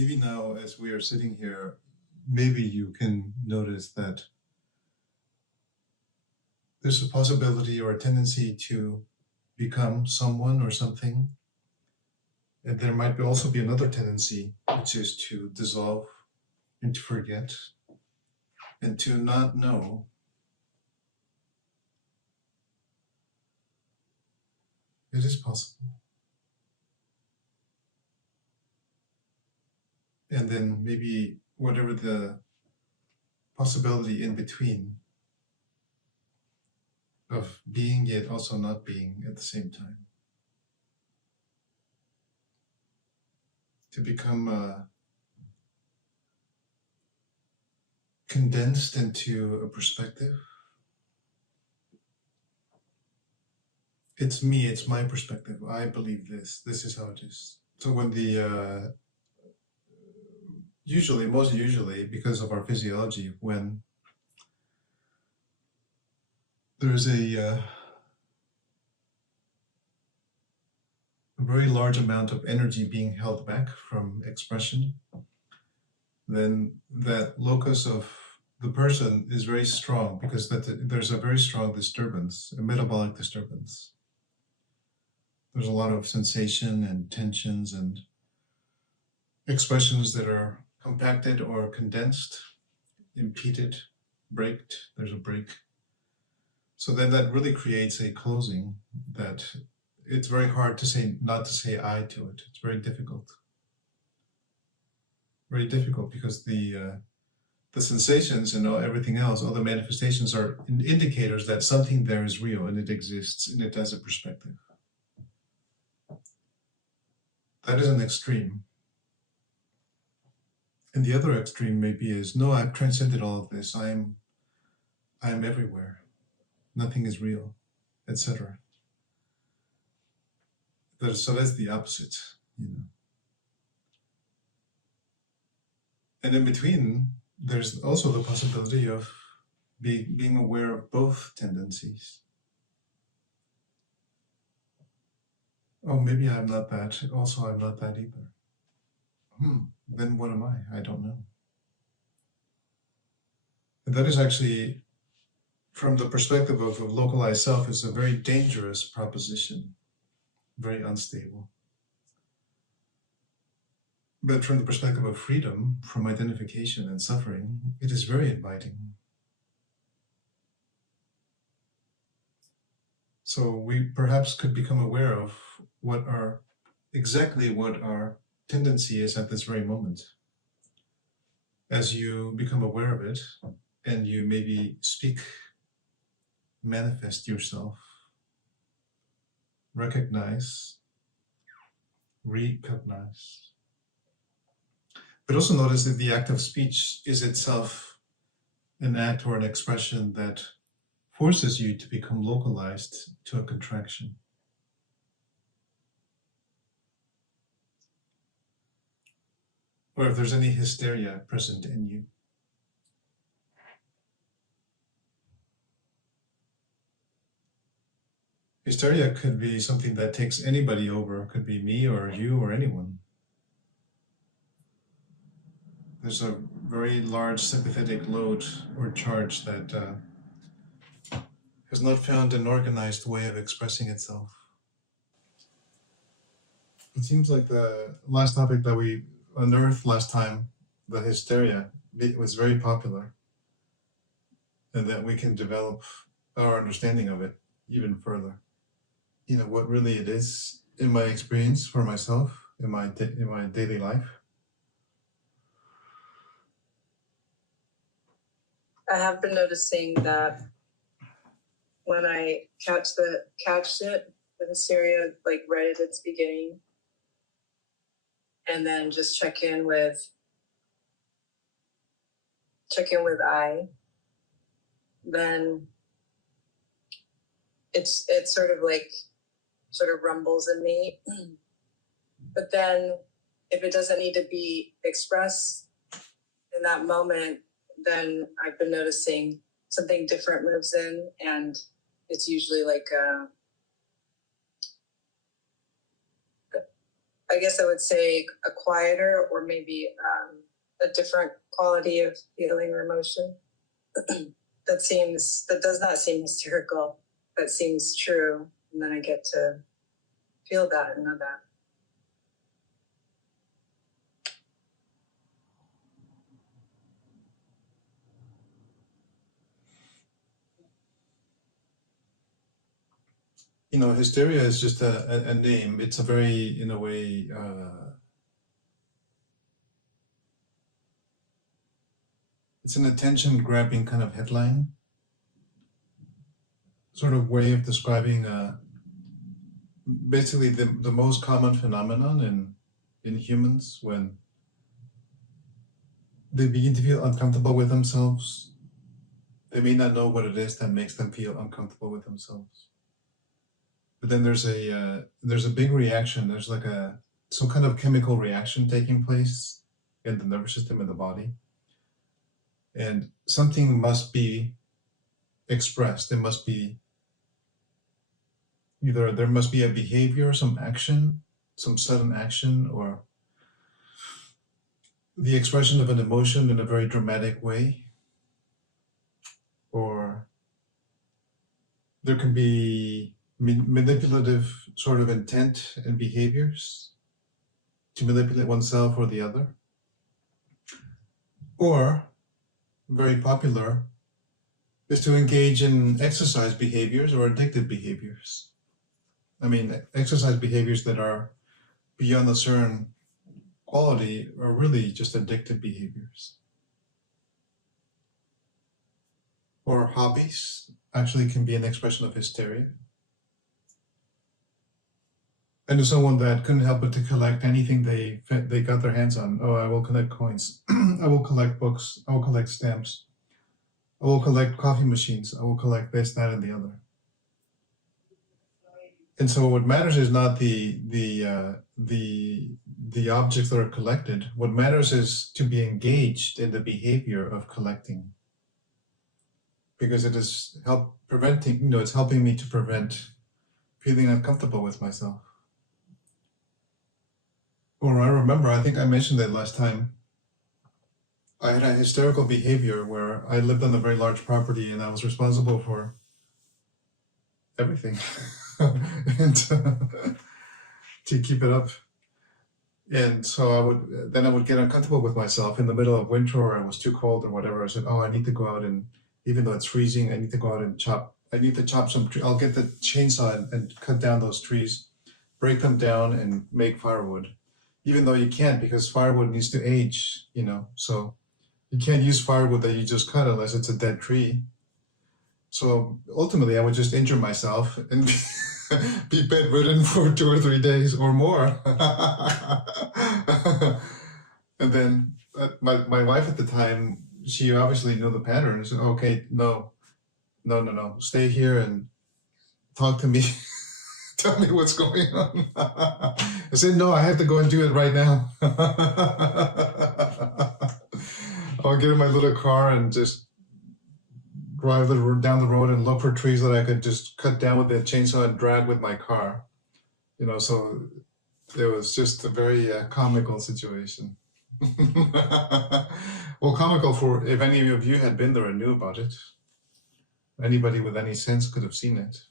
maybe now as we are sitting here, maybe you can notice that there's a possibility or a tendency to become someone or something. And there might also be another tendency, which is to dissolve and to forget and to not know. It is possible. And then maybe whatever the possibility in between of being yet also not being at the same time. To become condensed into a perspective. It's me, it's my perspective. I believe this. This is how it is. So when the most usually, because of our physiology, when there's a very large amount of energy being held back from expression, then that locus of the person is very strong, because there's a very strong disturbance, a metabolic disturbance. There's a lot of sensation and tensions and expressions that are compacted or condensed, impeded, braked. There's a break. So then that really creates a closing that it's very hard to say, not to say I to it. It's very difficult. Very difficult, because the sensations and everything else, all the manifestations are indicators that something there is real and it exists and it has a perspective. That is an extreme. And the other extreme maybe is, no, I've transcended all of this. I am everywhere. Nothing is real, etc. So that's the opposite, And in between, there's also the possibility of being aware of both tendencies. Oh, maybe I'm not that. Also, I'm not that either. Then what am I? I don't know. And that is actually, from the perspective of a localized self, is a very dangerous proposition, very unstable. But from the perspective of freedom from identification and suffering, it is very inviting. So we perhaps could become aware of exactly what our tendency is at this very moment. As you become aware of it, and you maybe speak, manifest yourself, recognize. But also notice that the act of speech is itself an act or an expression that forces you to become localized to a contraction. Or if there's any hysteria present in you. Hysteria could be something that takes anybody over. It could be me or you or anyone. There's a very large sympathetic load or charge that has not found an organized way of expressing itself. It seems like the last topic that we unearthed last time, the hysteria, was very popular, and that we can develop our understanding of it even further. What really it is, in my experience for myself, in my daily life. I have been noticing that when I catched it, the hysteria, like right at its beginning, and then just check in with I, then it's sort of rumbles in me. But then if it doesn't need to be expressed in that moment, then I've been noticing something different moves in, and it's usually like I guess I would say a quieter or maybe a different quality of feeling or emotion that does not seem hysterical, but seems true. And then I get to feel that and know that. You know, hysteria is just a name. It's a very, in a way, it's an attention-grabbing kind of headline, sort of way of describing basically the most common phenomenon in humans when they begin to feel uncomfortable with themselves. They may not know what it is that makes them feel uncomfortable with themselves. But then there's a big reaction. There's like some kind of chemical reaction taking place in the nervous system in the body. And something must be expressed. There must be a behavior, some action, some sudden action, or the expression of an emotion in a very dramatic way. Or there can be manipulative sort of intent and behaviors to manipulate oneself or the other. Or, very popular, is to engage in exercise behaviors or addictive behaviors. I mean, exercise behaviors that are beyond a certain quality are really just addictive behaviors. Or hobbies actually can be an expression of hysteria. I knew someone that couldn't help but to collect anything they got their hands on. Oh, I will collect coins. I will collect books. I will collect stamps. I will collect coffee machines. I will collect this, that, and the other. And so what matters is not the objects that are collected. What matters is to be engaged in the behavior of collecting, because it is it's helping me to prevent feeling uncomfortable with myself. Or I remember, I think I mentioned that last time, I had a hysterical behavior where I lived on a very large property and I was responsible for everything and to keep it up. And so I would get uncomfortable with myself in the middle of winter, or it was too cold or whatever. I said, oh, I need to go out, and even though it's freezing, I need to go out and chop some trees. I'll get the chainsaw and cut down those trees, break them down and make firewood. Even though you can't, because firewood needs to age, so you can't use firewood that you just cut unless it's a dead tree. So ultimately, I would just injure myself and be bedridden for 2 or 3 days or more. And then my wife at the time, she obviously knew the pattern. She said, okay, no, stay here and talk to me. Tell me what's going on. I said, no, I have to go and do it right now. I'll get in my little car and just drive down the road and look for trees that I could just cut down with the chainsaw and drag with my car. So it was just a very comical situation. Well, comical for if any of you had been there and knew about it. Anybody with any sense could have seen it.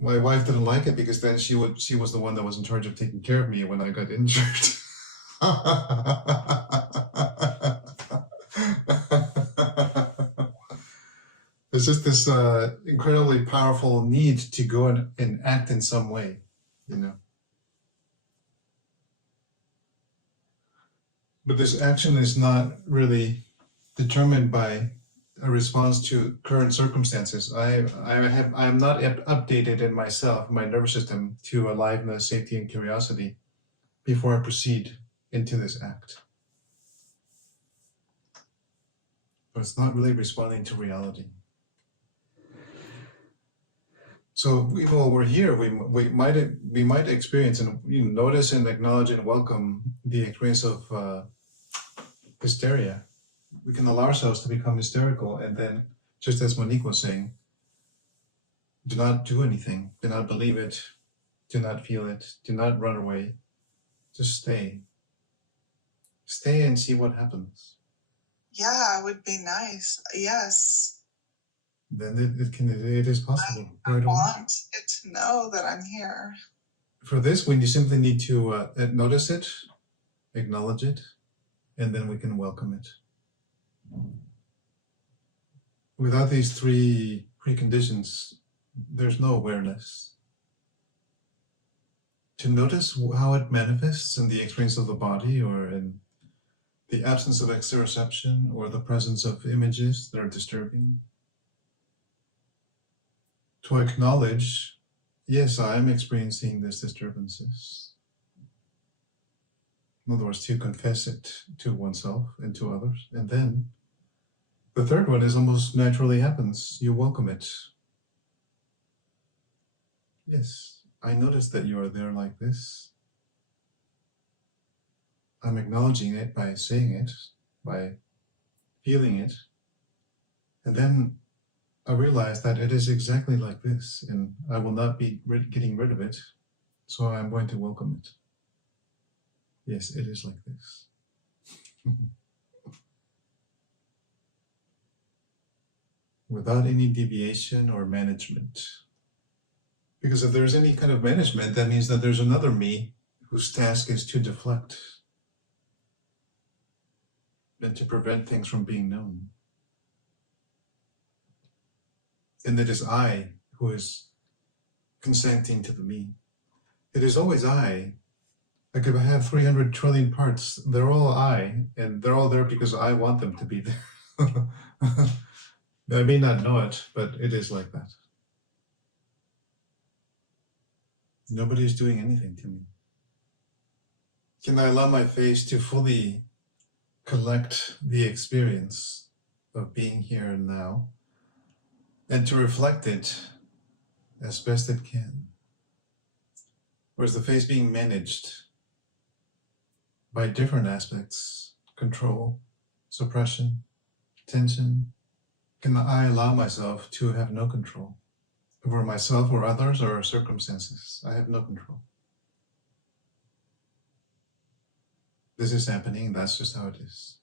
My wife didn't like it because then she was the one that was in charge of taking care of me when I got injured. There's just this incredibly powerful need to go and act in some way, But this action is not really determined by a response to current circumstances. I am not updated in myself, my nervous system, to aliveness, safety, and curiosity before I proceed into this act. But it's not really responding to reality. So even while we're here, we might experience and notice and acknowledge and welcome the experience of hysteria. We can allow ourselves to become hysterical, and then, just as Monique was saying, Do not do anything. Do not believe it. Do not feel it. Do not run away. Just stay. Stay and see what happens. Yeah, it would be nice. Yes. Then it is possible. I want it to know that I'm here. For this, we simply need to notice it, acknowledge it, and then we can welcome it. Without these three preconditions, there's no awareness. To notice how it manifests in the experience of the body, or in the absence of exteroception, or the presence of images that are disturbing. To acknowledge, yes, I am experiencing these disturbances. In other words, to confess it to oneself and to others. And then the third one is almost naturally happens. You welcome it. Yes, I notice that you are there like this. I'm acknowledging it by saying it, by feeling it. And then I realize that it is exactly like this, and I will not be getting rid of it, so I'm going to welcome it. Yes, it is like this. Without any deviation or management. Because if there's any kind of management, that means that there's another me whose task is to deflect and to prevent things from being known. And it is I who is consenting to the me. It is always I. Like if I have 300 trillion parts, they're all I, and they're all there because I want them to be there. I may not know it, but it is like that. Nobody is doing anything to me. Can I allow my face to fully collect the experience of being here and now, and to reflect it as best it can? Or is the face being managed by different aspects? Control, suppression, tension? Can I allow myself to have no control over myself or others or circumstances? I have no control. This is happening, that's just how it is.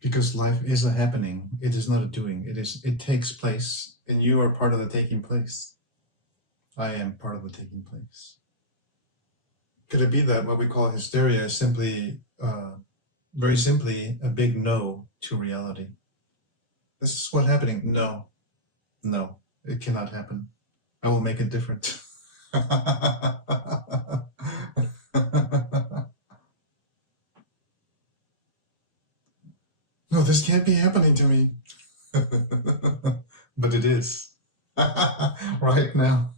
Because life is a happening, it is not a doing. It takes place, and you are part of the taking place. I am part of the taking place. Could it be that what we call hysteria is simply, very simply, a big no to reality? This is what's happening. No, no, it cannot happen. I will make it different. No, this can't be happening to me. But it is. Right now.